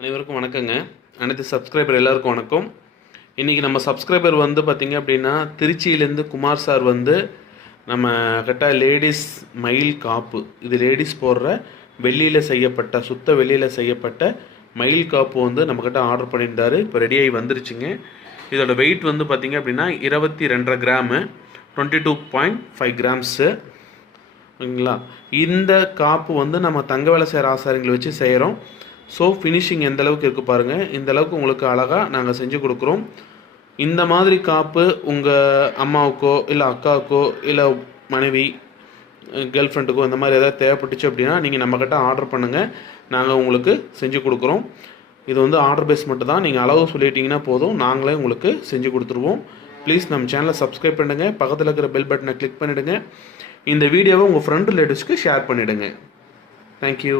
அனைவருக்கும் வணக்கங்க. அனைத்து சப்ஸ்கிரைபர் எல்லாருக்கும் வணக்கம். இன்றைக்கி நம்ம சப்ஸ்கிரைபர் வந்து பார்த்திங்க அப்படின்னா திருச்சியிலேருந்து குமார் சார் வந்து நம்ம கிட்ட லேடிஸ் மயில் காப்பு, இது லேடிஸ் போடுற வெள்ளியில் செய்யப்பட்ட சுத்த வெள்ளியில் செய்யப்பட்ட மயில் காப்பு வந்து நம்மக்கிட்ட ஆர்டர் பண்ணியிருந்தார். இப்போ ரெடியாகி வந்துருச்சுங்க. இதோட வெயிட் வந்து பார்த்திங்க அப்படின்னா 22.5 கிராமு, 22.5 கிராம்ஸு. ஓகேங்களா? இந்த காப்பு வந்து நம்ம தங்க வேலை செய்கிற ஆசாரிங்களை வச்சு செய்கிறோம். ஸோ ஃபினிஷிங் எந்த அளவுக்கு இருக்குது பாருங்கள். இந்த அளவுக்கு உங்களுக்கு அழகாக நாங்கள் செஞ்சு கொடுக்குறோம். இந்த மாதிரி காப்பு உங்கள் அம்மாவுக்கோ இல்லை அக்காவுக்கோ இல்லை மனைவி கேர்ள் ஃப்ரெண்டுக்கோ இந்த மாதிரி எதாவது தேவைப்பட்டுச்சு அப்படின்னா நீங்கள் நம்மக்கிட்ட ஆர்டர் பண்ணுங்கள், நாங்கள் உங்களுக்கு செஞ்சு கொடுக்குறோம். இது வந்து ஆர்டர் பேஸ் மட்டும் தான். நீங்கள் அளவு சொல்லிட்டீங்கன்னா போதும், நாங்களே உங்களுக்கு செஞ்சு கொடுத்துருவோம். ப்ளீஸ் நம்ம சேனலை சப்ஸ்கிரைப் பண்ணுங்கள், பக்கத்தில் இருக்கிற பெல் பட்டனை கிளிக் பண்ணிவிடுங்க. இந்த வீடியோவை உங்கள் ஃப்ரெண்ட் ரிலேட்டிவ்ஸ்க்கு ஷேர் பண்ணிவிடுங்க. தேங்க்யூ.